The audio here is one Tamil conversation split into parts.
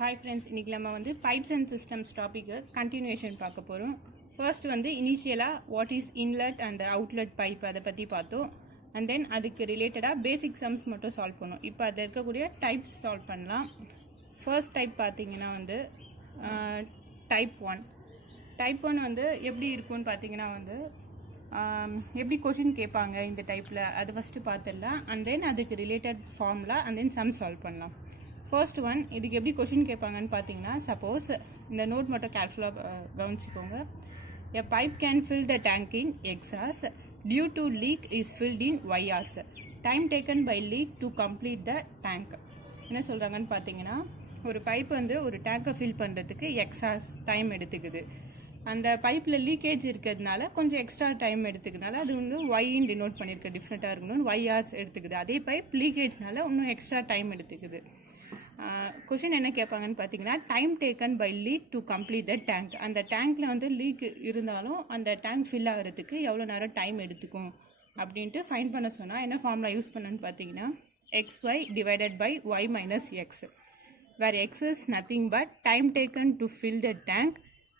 Hi friends, இன்னைக்கு நம்ம வந்து pipes and systems topic continuation பார்க்க போறோம். First வந்து initially what is inlet and outlet pipe அத பத்தி பார்த்தோம். And then அதுக்கு ரிலேட்டடா basic sums மட்டும் சால்வ் பண்ணோம். இப்போ அதுல இருக்கக்கூடிய types சால்வ் பண்ணலாம். First type பாத்தீங்கன்னா வந்து type 1. Type 1 வந்து எப்படி இருக்கும்னு பாத்தீங்கன்னா வந்து எப்படி கொஸ்டின் கேட்பாங்க இந்த டைப்ல அது ஃபர்ஸ்ட் பார்த்துடலாம். அண்ட் தென் அதுக்கு related formula and then some solve பண்ணலாம். ஃபர்ஸ்ட் ஒன் இதுக்கு எப்படி கொஸ்டின் கேட்பாங்கன்னு பார்த்தீங்கன்னா, சப்போஸ் இந்த நோட் மட்டும் கேர்ஃபுல்லாக கவனிச்சுக்கோங்க. A pipe can fill the tank in X hours due to leak is filled in Y hours. Time taken by leak to complete the tank. என்ன சொல்கிறாங்கன்னு பார்த்தீங்கன்னா, ஒரு பைப் வந்து ஒரு டேங்கை ஃபில் பண்ணுறதுக்கு X hours டைம் எடுத்துக்குது. அந்த பைப்பில் லீக்கேஜ் இருக்கிறதுனால கொஞ்சம் எக்ஸ்ட்ரா டைம் எடுத்துக்கிறதுனால அது இன்னும் ஒய்ன்னு டினோட் பண்ணியிருக்க டிஃப்ரெண்ட்டாக இருக்கணும்னு ஒய் ஹார்ஸ் எடுத்துக்குது. அதே பைப் லீக்கேஜ்னால இன்னும் எக்ஸ்ட்ரா டைம் எடுத்துக்குது. கொஷின் என்ன கேட்பாங்கன்னு பார்த்தீங்கன்னா, time taken by leak to complete the tank. அந்த டேங்க்ல வந்து லீக் இருந்தாலும் அந்த டேங்க் ஃபில் ஆகிறதுக்கு எவ்வளோ நேரம் டைம் எடுத்துக்கும் அப்படின்ட்டு ஃபைண்ட் பண்ண சொன்னால் என்ன ஃபார்முலா யூஸ் பண்ணணும்னு பார்த்தீங்கன்னா, XY divided by Y minus X, where X is nothing but time taken to fill the tank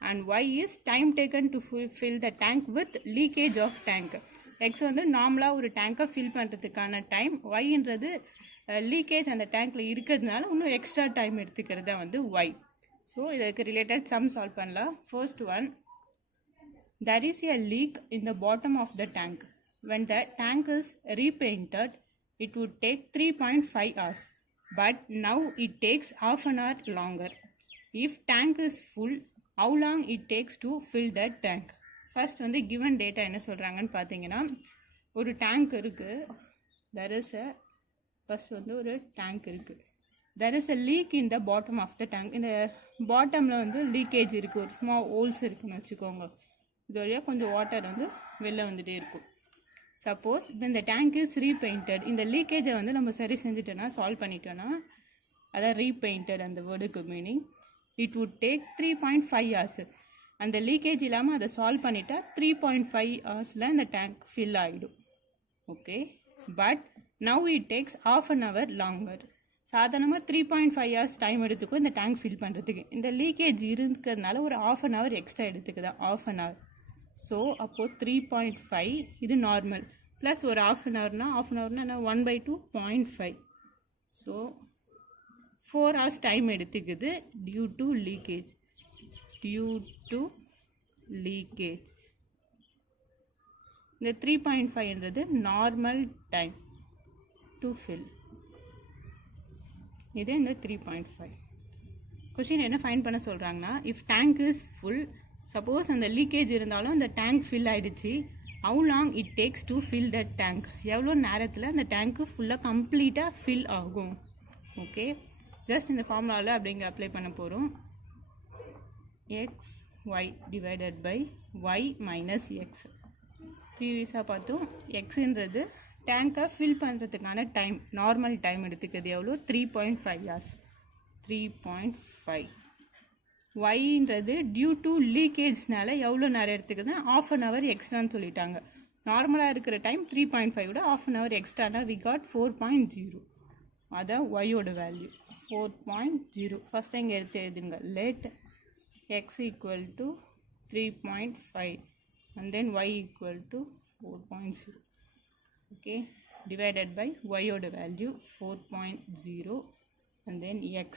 and Y is time taken to fill the tank with leakage of tank. X வந்து நார்மலாக ஒரு டேங்கை ஃபில் பண்ணுறதுக்கான டைம், Yன்றது லீக்கேஜ் அந்த டேங்க்ல இருக்கிறதுனால இன்னும் எக்ஸ்ட்ரா டைம் எடுத்துக்கிறது தான் வந்து Y. ஸோ இதுக்கு ரிலேட்டட் சம் சால்வ் பண்ணலாம். First one, there is a leak in the bottom of the tank. When the tank is repainted, it would take 3.5 hours, but now it takes half an hour longer. If tank is full, how long it takes to fill that tank? First வந்து given data என்ன சொல்கிறாங்கன்னு பார்த்தீங்கன்னா, ஒரு டேங்க் இருக்குது. there is a ஃபர்ஸ்ட் வந்து ஒரு டேங்க் இருக்குது. there is a leak in the bottom of the tank. இந்த பாட்டமில் வந்து லீக்கேஜ் இருக்குது, ஒரு ஸ்மால் ஹோல்ஸ் இருக்குன்னு வச்சுக்கோங்க. இது வழியாக கொஞ்சம் வாட்டர் வந்து வெளில வந்துகிட்டே இருக்கும். சப்போஸ் இப்போ இந்த டேங்க் இஸ் ரீபெயிண்டட், இந்த லீக்கேஜை வந்து நம்ம சரி செஞ்சுட்டோன்னா, சால்வ் பண்ணிட்டோன்னா, அதான் ரீபெயிண்டட் அந்த வேர்டுக்கு meaning, it would take 3.5 hours. அந்த லீக்கேஜ் இல்லாமல் அதை சால்வ் பண்ணிட்டா 3.5 ஹவர்ஸில் இந்த டேங்க் ஃபில் ஆகிடும். Okay, but now it takes half an hour longer. சாதாரணமாக 3.5 hours டைம் எடுத்துக்கும் இந்த டேங்க் ஃபில் பண்ணுறதுக்கு. இந்த லீக்கேஜ் இருக்கிறதுனால ஒரு half an hour எக்ஸ்ட்ரா எடுத்துக்குதான், half an hour. ஸோ அப்போது 3.5 இது நார்மல், ப்ளஸ் ஒரு half an hourனா என்ன 1/2 0.5. ஸோ 4 hours டைம் எடுத்துக்குது டியூ டு லீக்கேஜ். இந்த 3.5ன்றது நார்மல் டைம் டு ஃபில். இது இந்த 3.5. கொஷின் என்ன ஃபைண்ட் பண்ண சொல்கிறாங்கன்னா, if tank is full, suppose அந்த லீக்கேஜ் இருந்தாலும் அந்த டேங்க் ஃபில் ஆகிடுச்சு, how long it takes to fill that tank, எவ்வளோ நேரத்தில் அந்த டேங்க்கு ஃபுல்லாக கம்ப்ளீட்டாக ஃபில் ஆகும். ஓகே, ஜஸ்ட் இந்த ஃபார்முலாவில் அப்படிங்க அப்ளை பண்ண போகிறோம். XY divided by Y minus X. ப்ரீவியஸாக பார்த்தோம், எக்ஸுன்றது டேங்கை ஃபில் பண்ணுறதுக்கான டைம், நார்மல் டைம் எடுத்துக்கிறது எவ்வளோ 3.5 hours. 3.5. Yன்றது டியூ டு லீக்கேஜ்னால எவ்வளோ நேரம் எடுத்துக்குது, half an hour எக்ஸ்ட்ரான்னு சொல்லிட்டாங்க. நார்மலாக இருக்கிற டைம் 3.5 விட half an hour எக்ஸ்ட்ரானா we got 4.0. அதான் ஒய்யோட வேல்யூ 4.0. ஃபஸ்ட் இங்கே எடுத்து எழுதுங்க. Let x equal to 3.5 and then y equal to 4.0. okay, divided by y oda value 4.0 and then x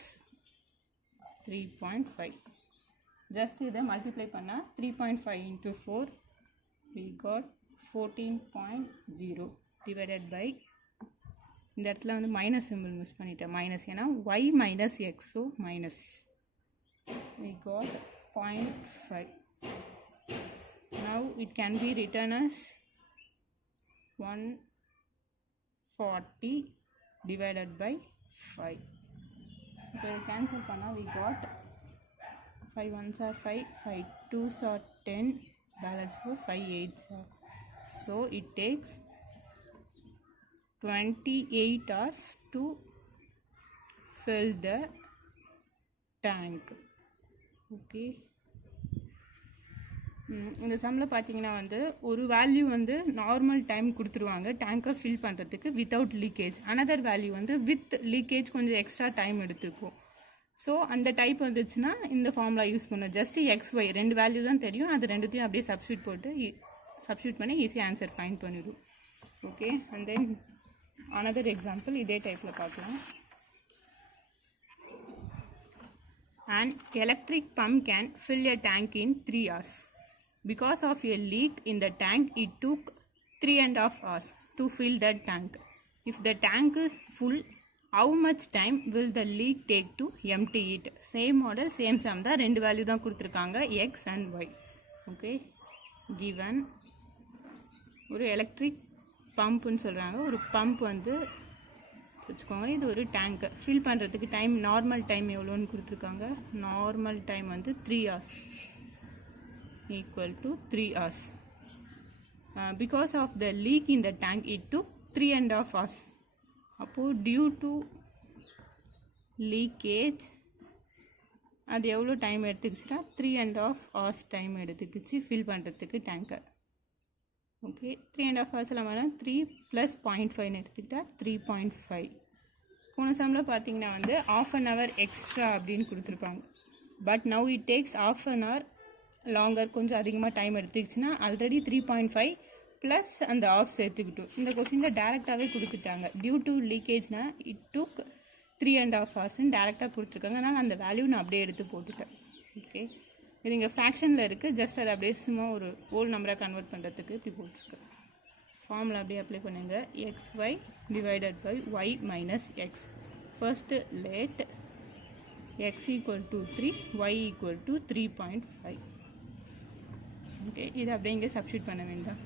3.5. just இதை multiply பண்ணா 3.5 into 4 we got 14.0 divided by, இந்த இடத்துல வந்து மைனஸ் சிம்பிள் மிஸ் பண்ணிட்டேன், மைனஸ், ஏன்னா y minus x, so minus, we got 0.5. now it can be written as 140 divided by 5. இப்போ cancel பண்ணா we got 5 1s are 5, 5 2s are 10, balance 4, 5 8s are, so it takes 28 hours to fill the tank. Okay, இந்த சம்மில் பார்த்தீங்கன்னா வந்து ஒரு வேல்யூ வந்து நார்மல் டைம் கொடுத்துருவாங்க டேங்கை ஃபில் பண்ணுறதுக்கு வித்தவுட் லீக்கேஜ். அனதர் வேல்யூ வந்து வித் லீக்கேஜ் கொஞ்சம் எக்ஸ்ட்ரா டைம் எடுத்துக்கும். ஸோ அந்த டைப் வந்துச்சுன்னா இந்த ஃபார்முலா யூஸ் பண்ணணும். ஜஸ்ட் XY ரெண்டு வேல்யூ தான் தெரியும், அது ரெண்டுத்தையும் அப்படியே சப்ஸ்டியூட் பண்ணி ஈஸியாக ஆன்சர் ஃபைண்ட் பண்ணிவிடும். Okay, and then another example இதே டைப்பில் பார்க்கலாம். An electric pump can fill a tank in 3 hours. Because of a leak in the tank, it took 3.5 hours to fill that tank. If the tank is full, how much time will the leak take to empty it? Same model, same sum தான், ரெண்டு வேல்யூ தான் கொடுத்துருக்காங்க, x and y. Okay, given ஒரு எலக்ட்ரிக் பம்ப்னு சொல்கிறாங்க. ஒரு பம்ப் வந்து வச்சுக்கோங்க, இது ஒரு டேங்க்கு ஃபில் பண்ணுறதுக்கு டைம், நார்மல் டைம் எவ்வளோன்னு கொடுத்துருக்காங்க. நார்மல் டைம் வந்து 3 hours equal to 3 hours. Because of the leak in the tank it to 3.5 hours. அப்போது டியூ டு லீக்கேஜ் அது எவ்வளோ டைம் எடுத்துக்கிச்சுன்னா 3.5 hours டைம் எடுத்துக்கிச்சு ஃபில் பண்ணுறதுக்கு டேங்கை. ஓகே, 3.5 hours வேணால் 3 + 0.5 எடுத்துக்கிட்டால் 3.5. போன சம்மில் பார்த்தீங்கன்னா வந்து ½ an hour எக்ஸ்ட்ரா அப்படின்னு கொடுத்துருப்பாங்க. But now it takes ½ an hour longer, கொஞ்சம் அதிகமாக டைம் எடுத்துக்கிச்சுன்னா ஆல்ரெடி 3.5 ப்ளஸ் அந்த ஆஃப் சேர்த்துக்கிட்டோம். இந்த கொஸ்டினில் டேரெக்டாகவே கொடுத்துட்டாங்க. டியூ டு லீக்கேஜ்னா இட் டுக் 3.5 hours டேரெக்டாக கொடுத்துருக்காங்க. அதனால் அந்த வேல்யூ நான் அப்படியே எடுத்து போட்டுட்டேன். ஓகே, இது இங்கே ஃப்ராக்ஷனில் இருக்குது, ஜஸ்ட் அதை அப்படியே சும்மா ஒரு ஹோல் நம்பராக கன்வெர்ட் பண்ணுறதுக்கு இப்படி போட்டுருக்கேன். ஃபார்முலா அப்படியே அப்ளை பண்ணுங்கள். XY divided by Y minus x. First let x equal to 3, y equal to 3.5. Okay, இது அப்படியே இங்கே சப்ஸ்டியூட் பண்ண வேண்டாம்.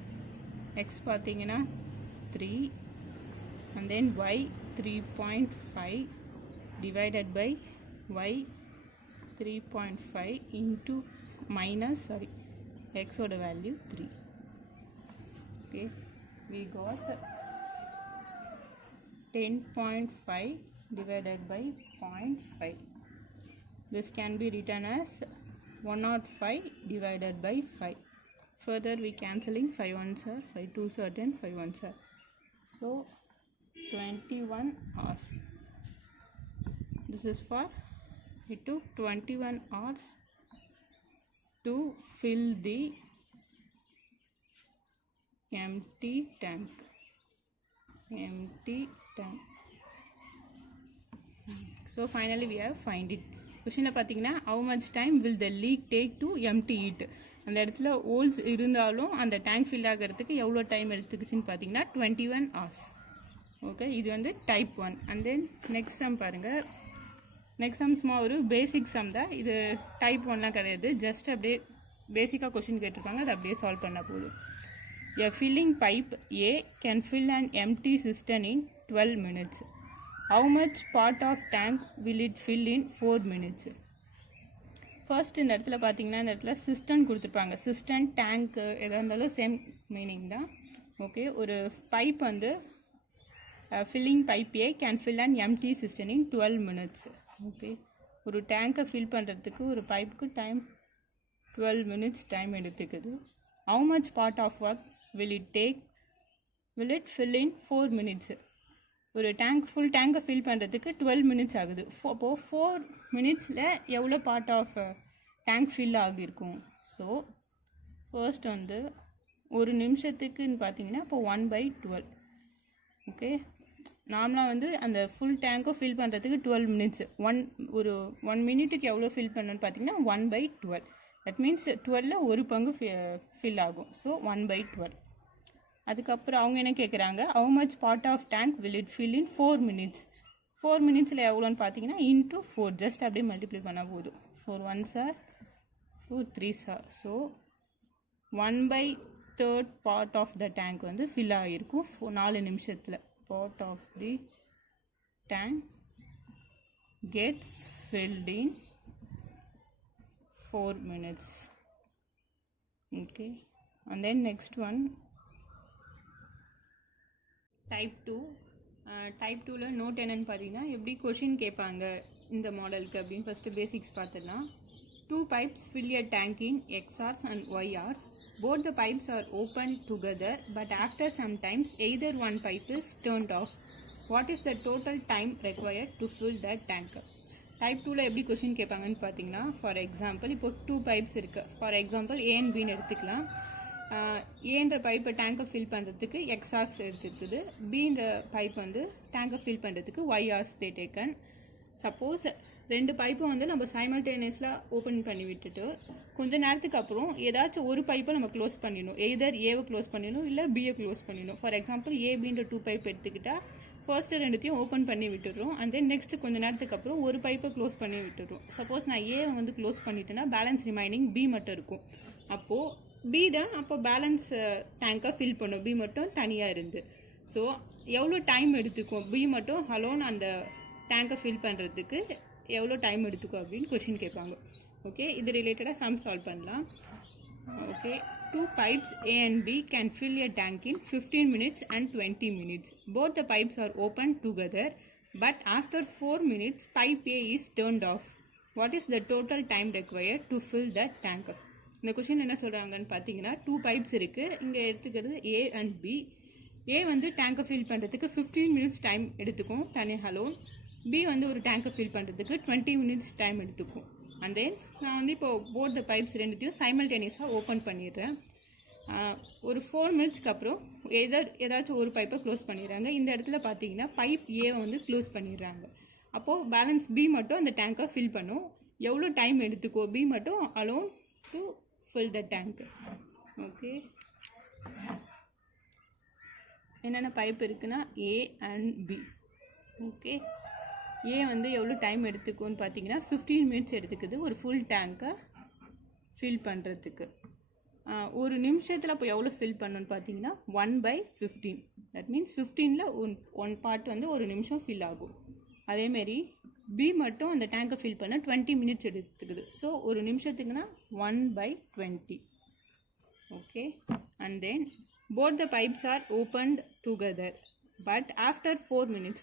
x பார்த்தீங்கன்னா 3 and then y 3.5 divided by y 3.5 into minus x ஓட value 3. okay, we got 10.5 divided by 0.5. this can be written as 105 divided by 5. further we cancelling 5 ones are 5 2s are 10, 5 ones are, so 21 hours. this is for it took 21 hours to fill the empty tank. So finally we have find it. Question பார்த்தீங்கன்னா how much time will the leak take to empty it? அந்த இடத்துல ஹோல்ஸ் இருந்தாலும் அந்த டேங்க் ஃபில் ஆகிறதுக்கு எவ்வளோ டைம் எடுத்துக்குச்சுன்னு பார்த்தீங்கன்னா 21 hours. ஓகே, இது வந்து type 1. And then next sum பாருங்கள். நெக்ஸ்ட் சம் சும்மா ஒரு பேசிக் சம் தான், இது டைப் 1லாம் கிடையாது. ஜஸ்ட் அப்படியே பேசிக்காக கொஷின் கேட்டிருக்காங்க, அதை அப்படியே சால்வ் பண்ணால் போதும். A filling pipe A can fill an empty cistern in 12 minutes. How much part of tank will it fill in 4 minutes? First இந்த இடத்துல பார்த்தீங்கன்னா இந்த இடத்துல சிஸ்டன் கொடுத்துருப்பாங்க. சிஸ்டன் டேங்க்கு எதாக இருந்தாலும் சேம் மீனிங் தான். ஓகே, ஒரு பைப் வந்து filling pipe A can fill and empty cistern in 12 minutes. Okay, ஒரு டேங்கை ஃபில் பண்ணுறதுக்கு ஒரு பைப்புக்கு டைம் 12 minutes டைம் எடுத்துக்குது. How much part of work will it take? Will it fill in 4 minutes? ஒரு டேங்க் ஃபுல் டேங்கை ஃபில் பண்ணுறதுக்கு 12 minutes ஆகுது. அப்போது 4 minutesல எவ்வளோ பார்ட் ஆஃப் டேங்க் ஃபில் ஆகியிருக்கும்? ஸோ ஃபர்ஸ்ட் வந்து ஒரு நிமிஷத்துக்குன்னு பார்த்தீங்கன்னா இப்போ 1/12. ஓகே, நார்மலாக வந்து அந்த ஃபுல் டேங்கை ஃபில் பண்ணுறதுக்கு 12 minutes. ஒரு 1 minute எவ்வளோ ஃபில் பண்ணணும்னு பார்த்தீங்கன்னா 1/12. தட் மீன்ஸ் 12ல் ஒரு பங்கு ஃபில் ஆகும். ஸோ 1/12. அதுக்கப்புறம் அவங்க என்ன கேட்குறாங்க, how much part of tank will it fill in 4 minutes. 4 minutesல எவ்வளோன்னு பார்த்தீங்கன்னா இன்ட்டு 4, ஜஸ்ட் அப்படியே மல்டிப்ளை பண்ணால் போதும். 4 1s are 4 3s are, so 1/3 part of the tank வந்து ஃபில் ஆகிருக்கும் 4 நிமிஷத்தில். Part of the tank gets filled in 4 minutes. okay, and then next one type 2. type 2ல note என்னன்னு பார்த்தீங்கன்னா எப்படி கொஷின் கேட்பாங்க இந்த மாடலுக்கு அப்படின்னு ஃபஸ்ட்டு பேசிக்ஸ் பார்த்துடலாம். 2 pipes fill a tank in x hours and y hours. Both the pipes are opened together, but after some times either one pipe is turned off. What is the total time required to fill that tank? Type 2ல எப்படி கொஸ்டின் கேட்பாங்கன்னு பார்த்தீங்கன்னா, ஃபார் எக்ஸாம்பிள் இப்போ 2 பைப்ஸ் இருக்குது. ஃபார் எக்ஸாம்பிள் ஏ அண்ட் பின்னு எடுத்துக்கலாம். ஏன்ற பைப்பை டேங்கை ஃபில் பண்ணுறதுக்கு எக்ஸ் ஹார்ஸ் எடுத்துருக்குது. பின்ற பைப் வந்து டேங்கை ஃபில் பண்ணுறதுக்கு y hours they taken. Suppose 2 பைப்பும் வந்து நம்ம சைமல்டேனியஸில் ஓப்பன் பண்ணி விட்டுட்டு கொஞ்ச நேரத்துக்கு அப்புறம் ஏதாச்சும் ஒரு பைப்பை நம்ம க்ளோஸ் பண்ணிடணும். எய்தர் ஏவை க்ளோஸ் பண்ணிடணும் இல்லை பியை க்ளோஸ் பண்ணிடணும். ஃபார் எக்ஸாம்பிள் ஏபின்ற 2 பைப் எடுத்துக்கிட்டால் ஃபர்ஸ்ட்டு 2த்தையும் ஓப்பன் பண்ணி விட்டுடுறோம். அண்ட் தென் நெக்ஸ்ட்டு கொஞ்சம் நேரத்துக்கு அப்புறம் ஒரு பைப்பை க்ளோஸ் பண்ணி விட்டுடுறோம். சப்போஸ் நான் ஏவை வந்து க்ளோஸ் பண்ணிட்டேன்னா பேலன்ஸ் ரிமைனிங் பி மட்டும் இருக்கும். அப்போது பி தான் அப்போ பேலன்ஸ் டேங்கை ஃபில் பண்ணும், பி மட்டும் தனியாக இருந்து. ஸோ எவ்வளோ டைம் எடுத்துக்கும் பி மட்டும் அலோன் அந்த டேங்கை ஃபில் பண்ணுறதுக்கு எவ்வளோ டைம் எடுத்துக்கும் அப்படின்னு கொஷின் கேட்பாங்க. ஓகே, இது ரிலேட்டடாக சம் சால்வ் பண்ணலாம். Okay, 2 pipes A and B can fill a tank in 15 minutes and 20 minutes. Both the pipes are opened together, but after 4 minutes, pipe A is turned off. What is the total time required to fill the tank? இந்த கொஷின் என்ன சொல்கிறாங்கன்னு பார்த்தீங்கன்னா, 2 pipes இருக்குது. இங்கே எடுத்துக்கிறது A and B. A வந்து டேங்கை ஃபில் பண்ணுறதுக்கு 15 minutes டைம் எடுத்துக்கும் தனியாக அலோன். B வந்து ஒரு டேங்கை ஃபில் பண்ணுறதுக்கு 20 minutes டைம் எடுத்துக்கும். அண்ட் தென் நான் வந்து இப்போது போத் த பைப்ஸ் 2த்தையும் சைமல்டேனியஸாக ஓப்பன் பண்ணிடுறேன். ஒரு 4 minutesக்கு அப்புறம் ஏதாச்சும் ஒரு பைப்பை க்ளோஸ் பண்ணிடுறாங்க. இந்த இடத்துல பார்த்தீங்கன்னா பைப் ஏவை வந்து க்ளோஸ் பண்ணிடுறாங்க. அப்போது பேலன்ஸ் பி மட்டும் அந்த டேங்கை ஃபில் பண்ணும். எவ்வளோ டைம் எடுத்துக்கோ பி மட்டும் alone to fill the tank. Okay, என்னென்ன பைப் இருக்குன்னா ஏ அண்ட் பி. ஓகே, ஏ வந்து எவ்வளோ டைம் எடுத்துக்கும்னு பார்த்தீங்கன்னா 15 minutes எடுத்துக்குது ஒரு ஃபுல் டேங்கை ஃபில் பண்ணுறதுக்கு. ஒரு நிமிஷத்தில் அப்போ எவ்வளோ ஃபில் பண்ணணும்னு பார்த்தீங்கன்னா 1/15. தட் மீன்ஸ் 15ல் ஒன் பார்ட் வந்து ஒரு நிமிஷம் ஃபில் ஆகும். அதேமாரி பி மட்டும் அந்த டேங்கை ஃபில் பண்ண 20 minutes எடுத்துக்குது. ஸோ ஒரு நிமிஷத்துக்குன்னா 1/20. Okay, and then both the pipes R opened together, but after 4 minutes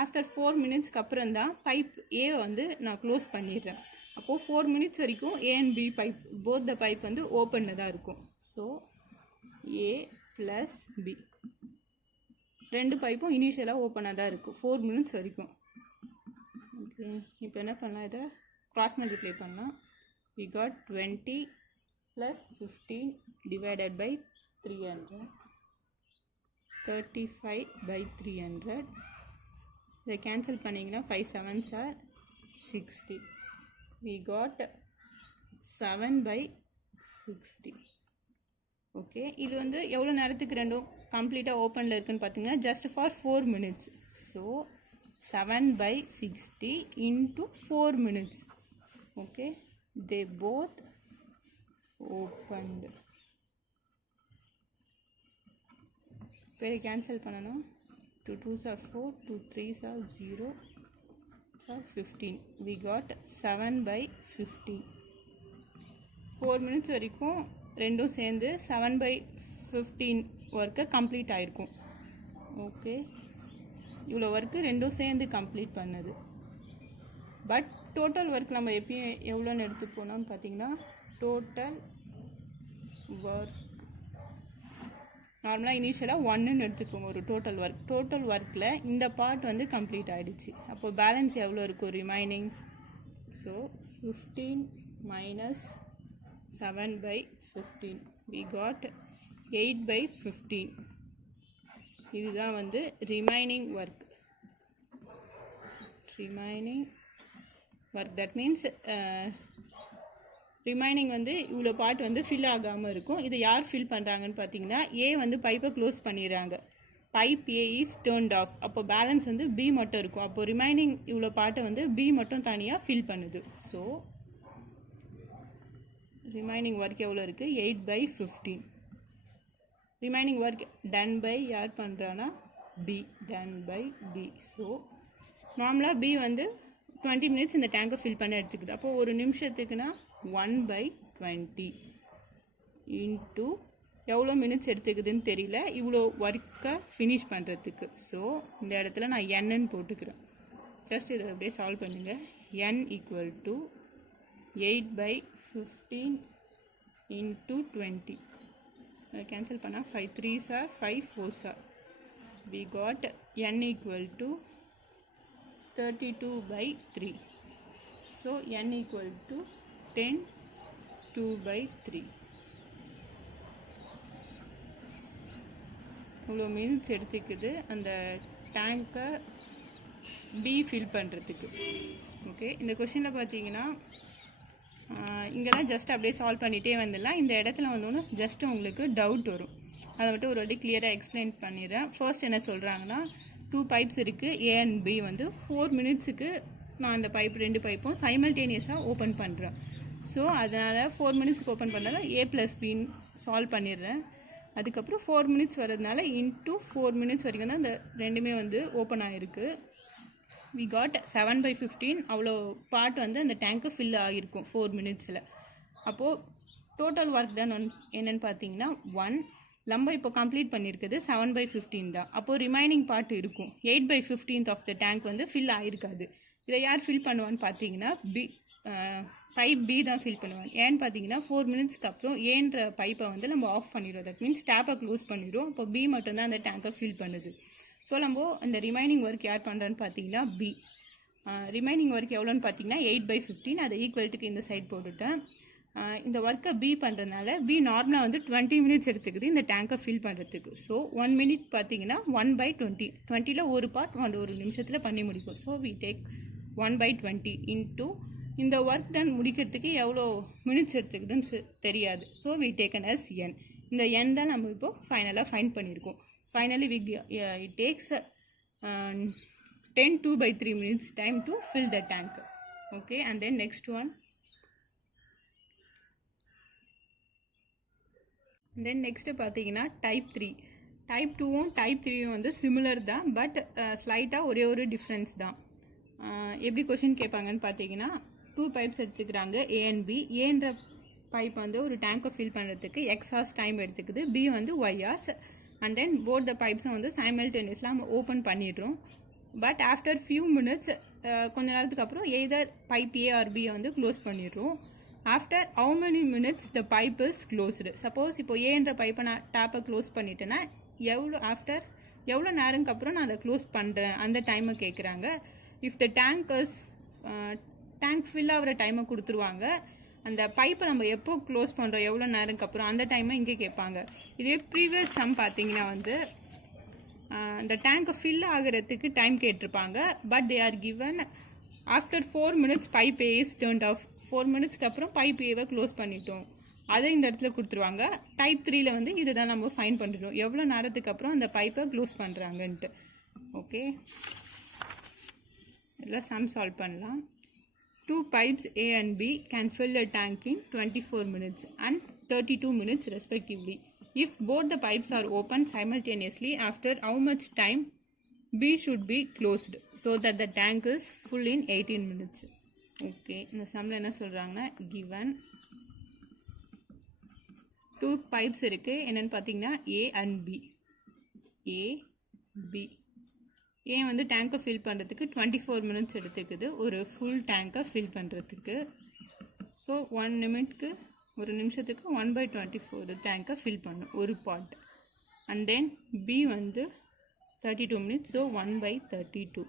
after 4 minutesக்கு அப்புறம் தான் பைப் ஏ வந்து நான் க்ளோஸ் பண்ணிடுறேன். அப்போது 4 minutes வரைக்கும் A and B pipe both the pipe வந்து ஓப்பனில் தான் இருக்கும். ஸோ ஏ ப்ளஸ் பி 2 பைப்பும் இனிஷியலாக ஓப்பனாக தான் இருக்கும் 4 minutes வரைக்கும். ஓகே, இப்போ என்ன பண்ணலாம், இதை க்ராஸ் மல்டிப்ளை பண்ணலாம். We got 20 + 15 divided by 300, 35/300. இதை கேன்சல் பண்ணிங்கன்னா 5 7s are 60. We got 7/60. Okay, இது வந்து எவ்வளோ நேரத்துக்கு ரெண்டும் கம்ப்ளீட்டாக ஓப்பனில் இருக்குன்னு பார்த்தீங்கன்னா just for 4 minutes. So 7/60 into 4 minutes. Okay, they both opened. இப்போ இதை கேன்சல் பண்ணணும். 2 2s are 4, 2 3s are 0, 15. We got 7/15. 4 minutes வரைக்கும் ரெண்டும் சேர்ந்து 7/15 ஒர்க்கை கம்ப்ளீட் ஆகிருக்கும். ஓகே, இவ்வளோ ஒர்க்கு ரெண்டும் சேர்ந்து கம்ப்ளீட் பண்ணது. பட் டோட்டல் ஒர்க் நம்ம எப்பயும் எவ்வளோன்னு எடுத்துப்போனோம்னு பார்த்தீங்கன்னா, டோட்டல் ஒர்க் நார்மலாக இனிஷியலாக 1ன்னு எடுத்துக்கோங்க ஒரு டோட்டல் ஒர்க். டோட்டல் ஒர்க்கில் இந்த பார்ட் வந்து கம்ப்ளீட் ஆகிடுச்சு. அப்போது பேலன்ஸ் எவ்வளோ இருக்கும் remaining? So 15 minus 7/15. we got 8/15. இதுதான் வந்து remaining work. That means remaining வந்து இவ்வளோ பார்ட் வந்து ஃபில் ஆகாமல் இருக்கும். இதை யார் ஃபில் பண்ணுறாங்கன்னு பார்த்தீங்கன்னா, ஏ வந்து பைப்பை க்ளோஸ் பண்ணிடுறாங்க. Pipe A is turned off. அப்போ பேலன்ஸ் வந்து பி மட்டும் இருக்கும். அப்போ ரிமைனிங் இவ்வளோ பார்ட்டை வந்து பி மட்டும் தனியாக ஃபில் பண்ணுது. ஸோ ரிமைனிங் ஒர்க் எவ்வளோ இருக்குது? 8/15. ரிமைனிங் ஒர்க் டன் பை யார் பண்ணுறான்னா B, done by B. So நார்மலாக பி வந்து 20 minutes இந்த டேங்கை ஃபில் பண்ண எடுத்துக்குது. அப்போது ஒரு நிமிஷத்துக்குன்னா 1/20 இன்ட்டு எவ்வளோ மினிட்ஸ் எடுத்துக்குதுன்னு தெரியல இவ்வளோ ஒர்க்கை ஃபினிஷ் பண்ணுறதுக்கு. ஸோ இந்த இடத்துல நான் என்னன்னு போட்டுக்கிறேன். ஜஸ்ட் இதை அப்படியே சால்வ் பண்ணுங்கள். n = 8/15 into 20. கேன்சல் பண்ணால் 5 3s are 5 4s are. we got n = 32/3. So n equal to 10 2/3. இவ்வளோ மினிட்ஸ் எடுத்துக்குது அந்த டேங்கை பி ஃபில் பண்ணுறதுக்கு. ஓகே, இந்த கொஷினில் பார்த்தீங்கன்னா இங்கெல்லாம் ஜஸ்ட் அப்படியே சால்வ் பண்ணிகிட்டே வந்துடலாம். இந்த இடத்துல வந்தோன்னா ஜஸ்ட் உங்களுக்கு டவுட் வரும், அதை மட்டும் ஒரு வாட்டி கிளியராக எக்ஸ்பிளைன் பண்ணிடுறேன். ஃபர்ஸ்ட் என்ன சொல்கிறாங்கன்னா 2 பைப்ஸ் இருக்குது, ஏ அண்ட் பி வந்து 4 மினிட்ஸுக்கு நான் அந்த ரெண்டு பைப்பும் சைமல்டேனியஸாக ஓப்பன் பண்ணுறேன். ஸோ அதனால் 4 மினிட்ஸ்க்கு ஓப்பன் பண்ணாலும் ஏ ப்ளஸ் பின்னு சால்வ் பண்ணிடுறேன். அதுக்கப்புறம் 4 மினிட்ஸ் வரதுனால இன்ட்டு 4 மினிட்ஸ் வரைக்கும் தான் இந்த ரெண்டுமே வந்து ஓப்பன் ஆகிருக்கு. We got 7/15. அவ்வளோ பார்ட் வந்து அந்த டேங்க்கு ஃபில் ஆகிருக்கும் 4 மினிட்ஸில். அப்போது டோட்டல் ஒர்க் டன் என்னென்னு பார்த்தீங்கன்னா 1. நம்ம இப்போ கம்ப்ளீட் பண்ணியிருக்குது 7/15 தான். அப்போது ரிமைனிங் பார்ட் இருக்கும். 8/15 ஆஃப் த டேங்க் வந்து ஃபில் ஆகிருக்காது. இதை யார் ஃபில் பண்ணுவான்னு பார்த்தீங்கன்னா பைப் பி தான் ஃபில் பண்ணுவாங்க. ஏன்னு பார்த்தீங்கன்னா 4 மினிட்ஸ்க்கு அப்புறம் ஏன்ற பைப்பை வந்து நம்ம ஆஃப் பண்ணிடுவோம். தட் மீன்ஸ் டேப்பை க்ளோஸ் பண்ணிடுவோம். அப்போ பி மட்டும்தான் அந்த டேங்கை ஃபில் பண்ணுது. ஸோ நம்ம அந்த ரிமைனிங் ஒர்க் யார் பண்ணுறான்னு பார்த்தீங்கன்னா பி. ரிமைனிங் ஒர்க் எவ்வளோன்னு பார்த்தீங்கன்னா 8/15. அதை ஈக்குவல்ட்டுக்கு இந்த சைட் போட்டுட்டேன். இந்த ஒர்க்கை பி பண்ணுறதுனால பி நார்மலாக வந்து 20 மினிட்ஸ் எடுத்துக்குது இந்த டேங்கை ஃபில் பண்ணுறதுக்கு. ஸோ 1 மினிட் பார்த்தீங்கன்னா 1/20. 20ல் ஒரு பார்ட் ஒரு நிமிஷத்தில் பண்ணி முடிக்கும். ஸோ வி டேக் 1/20 இன்ட்டு இந்த ஒர்க் டன் முடிக்கிறதுக்கு எவ்வளோ மினிட்ஸ் எடுத்துக்குதுன்னு தெரியாது. So we taken as n. இந்த n தான் நம்ம இப்போ ஃபைனலாக ஃபைண்ட் பண்ணியிருக்கோம். Finally it takes 10 2/3 minutes time to fill the tank. Okay, and then next one. Then next பார்த்தீங்கன்னா டைப் 3. டைப் 2வும் டைப் 3யும் வந்து சிமிலர் தான், பட் ஸ்லைட்டாக ஒரே ஒரு டிஃப்ரென்ஸ் தான். எப்படி கொஷின் கேட்பாங்கன்னு பார்த்தீங்கன்னா 2 பைப்ஸ் எடுத்துக்கிறாங்க ஏ அண்ட் பி. ஏன்ற பைப் வந்து ஒரு டேங்கை ஃபில் பண்ணுறதுக்கு எக்ஸ் ஹார்ஸ் டைம் எடுத்துக்குது, பி வந்து Y hours. And then both the பைப்ஸும் வந்து சைமல்டேனியஸில் நம்ம ஓப்பன் பண்ணிடுறோம். பட் ஆஃப்டர் ஃபியூ மினிட்ஸ் கொஞ்ச நேரத்துக்கு அப்புறம் எய்தர் பைப் ஏ ஆர் பியை வந்து க்ளோஸ் பண்ணிடுறோம். After how many minutes the pipe is closed. Suppose இப்போ ஏன்ற பைப்பை நான் டேப்பை க்ளோஸ் பண்ணிட்டேன்னா எவ்வளோ நேரத்துக்கு அப்புறம் நான் அதை க்ளோஸ் பண்ணுறேன் அந்த டைமை கேட்குறாங்க. இஃப் த டேங்க் ஃபில் ஆகிற டைமை கொடுத்துருவாங்க. அந்த பைப்பை நம்ம எப்போ க்ளோஸ் பண்ணுறோம் எவ்வளோ நேரத்துக்கு அப்புறம் அந்த டைமை இங்கே கேட்பாங்க. இதே ப்ரீவியஸ் சம் பார்த்தீங்கன்னா வந்து அந்த டேங்கை ஃபில் ஆகிறதுக்கு டைம் கேட்டிருப்பாங்க. But they are given after 4 minutes pipe A is turned off. 4 மினிட்ஸ்க்கு அப்புறம் பைப் ஏவை க்ளோஸ் பண்ணிட்டோம், அதை இந்த இடத்துல கொடுத்துருவாங்க. டைப் 3ல் வந்து இதை தான் நம்ம ஃபைன் பண்ணிட்டோம், எவ்வளோ நேரத்துக்கு அப்புறம் அந்த பைப்பை க்ளோஸ் பண்ணுறாங்கன்ட்டு. ஓகே, எல்லாம் சம் சால்வ் பண்ணலாம். 2 pipes A and B can fill a tank in 24 minutes and 32 minutes respectively. If both the pipes are open simultaneously, after how much time B should be closed so that the tank is full in 18 minutes? Okay, இந்த சம்ல என்ன சொல்றாங்கன்னா given 2 pipes இருக்கு. என்னன்னு பார்த்தீங்கன்னா A and B. A B ஏன் வந்து டேங்கை ஃபில் பண்ணுறதுக்கு 24 மினிட்ஸ் எடுத்துக்குது ஒரு ஃபுல் டேங்கை ஃபில் பண்ணுறதுக்கு. ஸோ 1 நிமிஷத்துக்கு 1/24 டேங்கை ஃபில் பண்ணும் ஒரு பாட். அண்ட் தென் பி வந்து 32 minutes, so 1/32.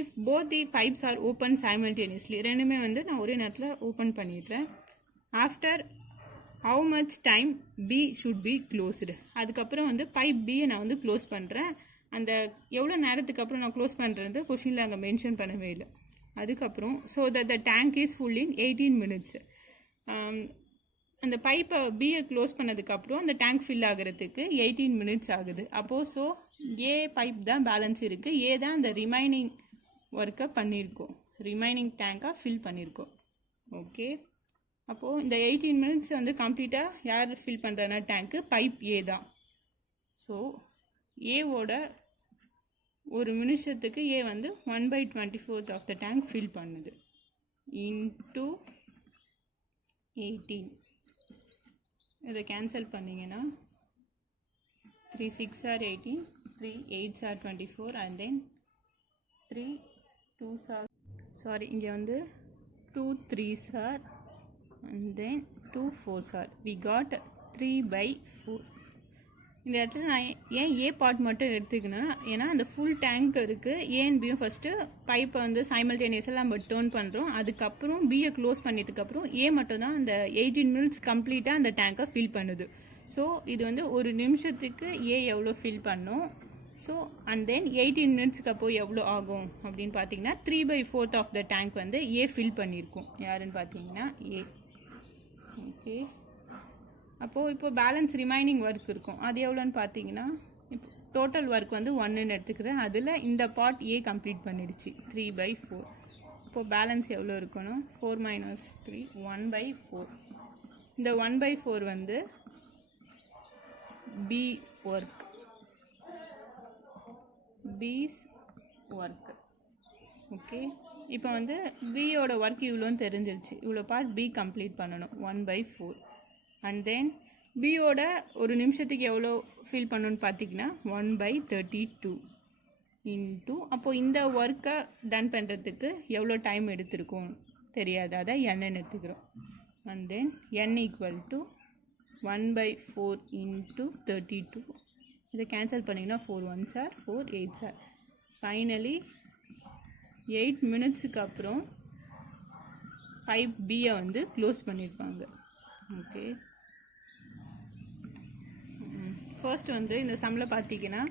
If both the pipes are open simultaneously, ரெண்டுமே வந்து நான் ஒரே நேரத்தில் ஓப்பன் பண்ணிடுறேன். After how much time B should be closed. அதுக்கப்புறம் வந்து பைப் பியை நான் வந்து க்ளோஸ் பண்ணுறேன். அந்த எவ்வளோ நேரத்துக்கு அப்புறம் நான் க்ளோஸ் பண்ணுறது கொஷினில் அங்கே மென்ஷன் பண்ணவே இல்லை. அதுக்கப்புறம் so that the tank is full in 18 minutes. அந்த பைப்பை பியை க்ளோஸ் பண்ணதுக்கப்புறம் அந்த டேங்க் ஃபில் ஆகிறதுக்கு 18 மினிட்ஸ் ஆகுது. அப்போது ஸோ ஏ பைப் தான் பேலன்ஸ் இருக்குது, ஏ தான் அந்த ரிமைனிங் ஒர்க்கை பண்ணியிருக்கோம், ரிமைனிங் டேங்காக ஃபில் பண்ணியிருக்கோம். ஓகே, அப்போது இந்த 18 மினிட்ஸ் வந்து கம்ப்ளீட்டாக யார் ஃபில் பண்ணுறனா டேங்க்கு பைப் ஏ தான். ஸோ ஏவோட ஒரு நிமிஷத்துக்கு ஏ வந்து 1/24 ஆஃப் த டேங்க் ஃபில் பண்ணுது இன்ட்டு 18. இதை கேன்சல் பண்ணிங்கன்னா 3 6 are 18, 3 8 are 24, and then 3 2s are இங்கே வந்து 2 3s are and then 2 4s are. We got 3/4. இந்த இடத்துல நான் ஏன் ஏ பார்ட் மட்டும் எடுத்துக்கணும், ஏன்னா அந்த ஃபுல் டேங்க் இருக்குது. ஏ அண்ட் பியும் ஃபஸ்ட்டு பைப்பை வந்து சைமல்டேனியஸாக நம்ம டேர்ன் பண்ணுறோம். அதுக்கப்புறம் பியை க்ளோஸ் பண்ணிட்டதுக்கப்புறம் ஏ மட்டும் தான் அந்த 18 minutes கம்ப்ளீட்டாக அந்த டேங்கை ஃபில் பண்ணுது. ஸோ இது வந்து ஒரு நிமிஷத்துக்கு ஏ எவ்வளோ ஃபில் பண்ணும். ஸோ அண்ட் தென் 18 minutesக்கு அப்போ எவ்வளோ ஆகும் அப்படின்னு பார்த்தீங்கன்னா 3/4 ஆஃப் த டேங்க் வந்து ஏ ஃபில் பண்ணியிருக்கும். யாருன்னு பார்த்தீங்கன்னா ஏ. ஓகே, அப்போது இப்போ பேலன்ஸ் ரிமைனிங் ஒர்க் இருக்கும். அது எவ்வளோன்னு பார்த்தீங்கன்னா இப்போ டோட்டல் ஒர்க் வந்து 1ன்னு எடுத்துக்கிறேன். அதில் இந்த பார்ட் ஏ கம்ப்ளீட் பண்ணிடுச்சு 3/4. இப்போது பேலன்ஸ் எவ்வளோ இருக்கணும்? 4 - 3 1/4. இந்த 1/4 வந்து B work, piece work. Okay, இப்போ வந்து பியோட ஒர்க் இவ்வளோன்னு தெரிஞ்சிருச்சு. இவ்வளோ பார்ட் பி கம்ப்ளீட் பண்ணணும் 1/4. அண்ட் தென் பியோட ஒரு நிமிஷத்துக்கு எவ்வளோ ஃபில் பண்ணணும்னு பார்த்தீங்கன்னா 1/32 இன்ட்டு அப்போது இந்த ஒர்க்கை டன் பண்ணுறதுக்கு எவ்வளோ டைம் எடுத்திருக்கும் தெரியாது, அதை n எடுத்துக்கிறோம். And then n = 1/4 × 32. இதை கேன்சல் பண்ணிங்கன்னா 4 1s are 4 8s are. Finally 8 minutesக்கு அப்புறம் பைப் பியை வந்து க்ளோஸ் பண்ணியிருப்பாங்க. ஓகே, ஃபர்ஸ்ட் வந்து இந்த சம்மில் பார்த்தீங்கன்னா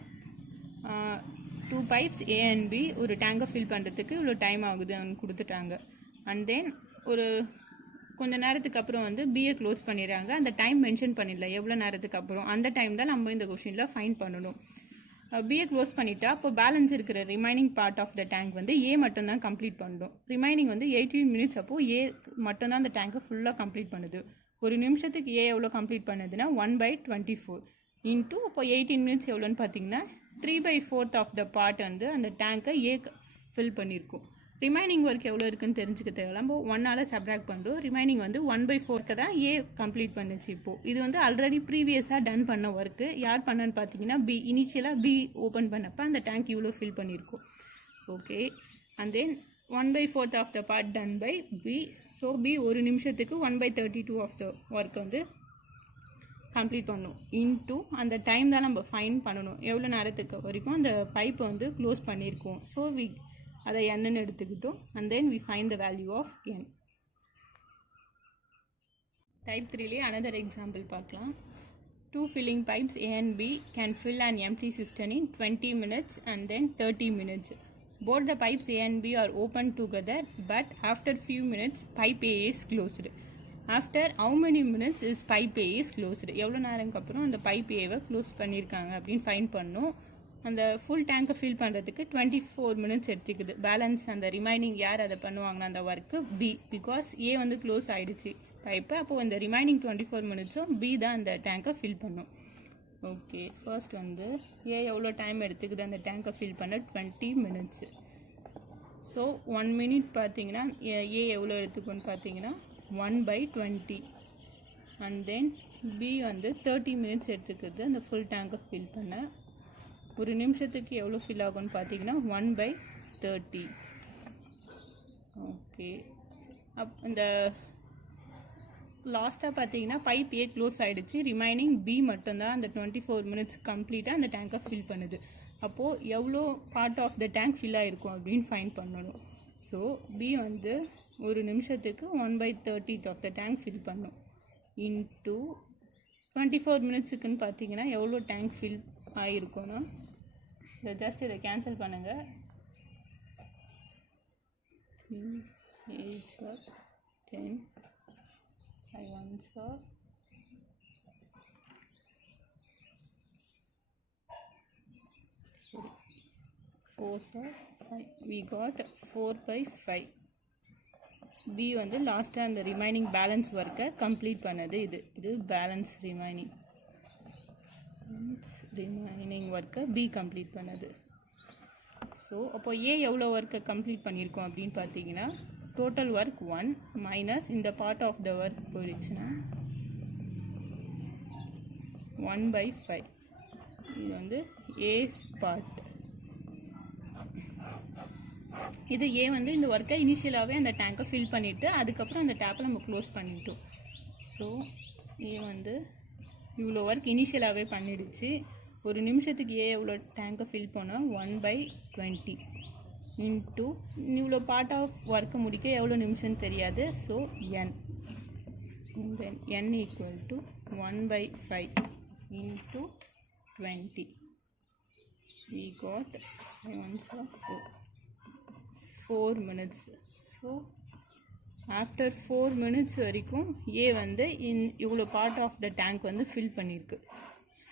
2 pipes ஏ அண்ட் பி ஒரு டேங்கை ஃபில் பண்ணுறதுக்கு இவ்வளோ டைம் ஆகுதுன்னு கொடுத்துட்டாங்க. அண்ட் தென் ஒரு கொஞ்சம் நேரத்துக்கு அப்புறம் வந்து பிஏ க்ளோஸ் பண்ணிடுறாங்க. அந்த டைம் மென்ஷன் பண்ணிடல எவ்வளோ நேரத்துக்கு அப்புறம், அந்த டைம் தான் நம்ம இந்த கொஷினில் ஃபைண்ட் பண்ணணும். பிஏ க்ளோஸ் பண்ணிட்டா அப்போ பேலன்ஸ் இருக்கிற remaining part of the tank வந்து ஏ மட்டும் தான் கம்ப்ளீட் பண்ணுறோம். ரிமைனிங் வந்து 18 minutes அப்போது ஏ மட்டும் தான் அந்த டேங்கை ஃபுல்லாக கம்ப்ளீட் பண்ணுது. ஒரு நிமிஷத்துக்கு ஏ எவ்வளோ கம்ப்ளீட் பண்ணுதுன்னா 1/24 இன்ட்டு அப்போ 18 minutes எவ்வளோன்னு பார்த்தீங்கன்னா 3/4 ஆஃப் த பார்ட் வந்து அந்த டேங்கை ஏ ஃபில் பண்ணியிருக்கும். ரிமைனிங் ஒர்க் எவ்வளோ இருக்குன்னு தெரிஞ்சுக்க தேவையில்ல. நம்ம 1ஆல் சப்ராக்ட் பண்ணுறோம். ரிமைனிங் வந்து 1/4 தான் ஏ கம்ப்ளீட் பண்ணுச்சு. இப்போது இது வந்து ஆல்ரெடி ப்ரீவியஸாக டன் பண்ண ஒர்க்கு. யார் பண்ணன்னு பார்த்தீங்கன்னா பி. இனிஷியலாக பி ஓப்பன் பண்ணப்போ அந்த டேங்க் இவ்வளோ ஃபில் பண்ணியிருக்கும். Okay, and then 1/4 of the part done by B. So B ஒரு நிமிஷத்துக்கு 1/32 ஆஃப் த ஒர்க் வந்து கம்ப்ளீட் பண்ணணும். இன்ட்டு அந்த டைம் தான் நம்ம ஃபைன் பண்ணணும், எவ்வளோ நேரத்துக்கு வரைக்கும் அந்த பைப்பை வந்து க்ளோஸ் பண்ணியிருக்கோம். ஸோ அதை என்னன்னு எடுத்துக்கிட்டோம். And then we find the value of N. Type 3லேயே அனதர் எக்ஸாம்பிள் பார்க்கலாம். 2 filling pipes A and B can fill an empty cistern in 20 minutes and then 30 minutes. Both the pipes A and B are open together, but after few minutes pipe A is closed. After how many minutes is pipe A is closed? எவ்வளோ நேரம்க்கு அப்புறம் அந்த பைப் ஏவை க்ளோஸ் பண்ணியிருக்காங்க அப்படின்னு ஃபைண்ட் பண்ணோம். அந்த ஃபுல் டேங்கை ஃபில் பண்ணுறதுக்கு 24 minutes எடுத்துக்குது. பேலன்ஸ் அந்த ரிமைனிங் யார் அதை பண்ணுவாங்கன்னா அந்த ஒர்க்கு பி. பிகாஸ் ஏ வந்து க்ளோஸ் ஆகிடுச்சு பைப்பை. அப்போது அந்த ரிமைனிங் 24 minutesம் பி தான் அந்த டேங்கை ஃபில் பண்ணும். ஓகே, ஃபர்ஸ்ட் வந்து ஏ எவ்வளோ டைம் எடுத்துக்குது அந்த டேங்கை ஃபில் பண்ண 20 minutes. ஸோ 1 minute பார்த்தீங்கன்னா ஏ எவ்வளோ எடுத்துக்குன்னு பார்த்தீங்கன்னா 1/20. அண்ட் தென் பி வந்து 30 minutes எடுத்துக்குது அந்த ஃபுல் டேங்கை ஃபில் பண்ண. ஒரு நிமிஷத்துக்கு எவ்வளோ ஃபில் ஆகும்னு பார்த்தீங்கன்னா 1/30. ஓகே, இந்த லாஸ்ட்டாக பார்த்தீங்கன்னா பைப் ஏ க்ளோஸ் ஆகிடுச்சு. ரிமைனிங் பி மட்டும்தான் அந்த 24 minutes கம்ப்ளீட்டாக அந்த டேங்கை ஃபில் பண்ணுது. அப்போது எவ்வளோ part of the tank fill ஆகிருக்கும் அப்படின்னு ஃபைண்ட் பண்ணணும். ஸோ பி வந்து ஒரு நிமிஷத்துக்கு 1/30 ஆஃப் த டேங்க் ஃபில் பண்ணும். இன்ட்டு 24 minutesக்குன்னு பார்த்தீங்கன்னா எவ்வளோ டேங்க் ஃபில் ஆகிருக்கும்னா ஜஸ்ட் இதை கேன்சல் பண்ணுங்கள். 3 8 10 5 1s are 4s are 5. We got 4/5. B வந்து லாஸ்ட்டாக அந்த ரிமைனிங் பேலன்ஸ் ஒர்க்கை கம்ப்ளீட் பண்ணது. இது பேலன்ஸ் ரிமைனிங் ஒர்க்கை பி கம்ப்ளீட் பண்ணது. ஸோ அப்போ ஏ எவ்வளோ ஒர்க்கை கம்ப்ளீட் பண்ணியிருக்கோம் அப்படின்னு பார்த்தீங்கன்னா டோட்டல் ஒர்க் 1 மைனஸ் இந்த பார்ட் ஆஃப் த ஒர்க் போயிடுச்சுன்னா 1/5. இது வந்து ஏஸ் பார்ட். இது ஏ வந்து இந்த ஒர்க்கை இனிஷியலாகவே அந்த டேங்கை ஃபில் பண்ணிவிட்டு அதுக்கப்புறம் அந்த டேப்பை நம்ம க்ளோஸ் பண்ணிட்டோம். ஸோ ஏ வந்து இவ்வளோ ஒர்க் இனிஷியலாகவே பண்ணிடுச்சு. ஒரு நிமிஷத்துக்கு ஏ எவ்வளோ டேங்கை ஃபில் பண்ணோம் 1/20 இன்ட்டு இவ்வளோ பார்ட் ஆஃப் ஒர்க்கை முடிக்க எவ்வளோ நிமிஷம்னு தெரியாது. So n then n equal to 1/5 into 20. we got 4 minutes. So after 4 minutes வரைக்கும் ஏ வந்து இவ்வளோ பார்ட் ஆஃப் த டேங்க் வந்து ஃபில் பண்ணியிருக்கு.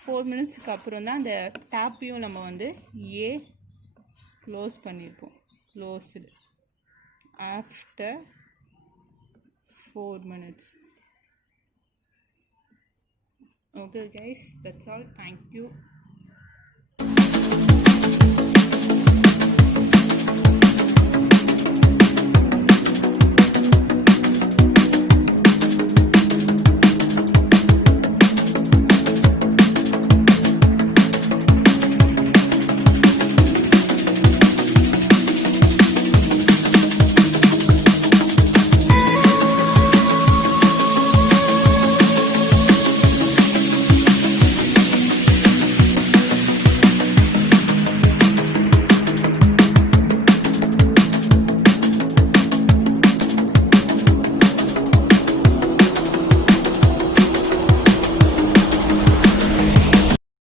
4 minutesக்கு அப்புறம் தான் அந்த டேப்பையும் நம்ம வந்து ஏ க்ளோஸ் பண்ணியிருப்போம். Closed after 4 minutes. Okay guys, that's all. Thank you.